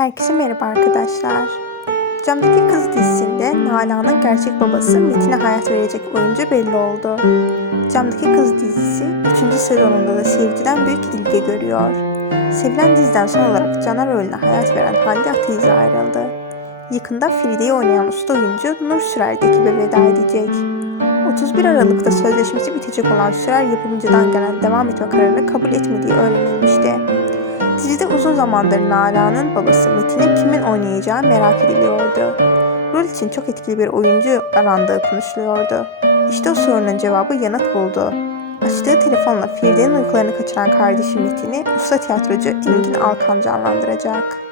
Herkese merhaba arkadaşlar. Camdaki Kız dizisinde Nalan'ın gerçek babası Metin'e hayat verecek oyuncu belli oldu. Camdaki Kız dizisi 3. sezonunda da seyirciden büyük ilgi görüyor. Sevilen diziden son olarak Caner rolüne hayat veren Hande Ataize ayrıldı. Yakında Feride'yi oynayan usta oyuncu Nur Sürer de ekibe veda edecek. 31 Aralık'ta sözleşmesi bitecek olan Sürer yapımcıdan gelen devam etme kararını kabul etmediği öğrenilmişti. Dizide uzun zamandır Nalan'ın babası Metin'in kimin oynayacağı merak ediliyordu. Rol için çok etkili bir oyuncu arandığı konuşuluyordu. İşte o sorunun cevabı yanıt buldu. Açtığı telefonla Feride'nin uykularını kaçıran kardeşi Metin'i usta tiyatrocu Engin Alkan canlandıracak.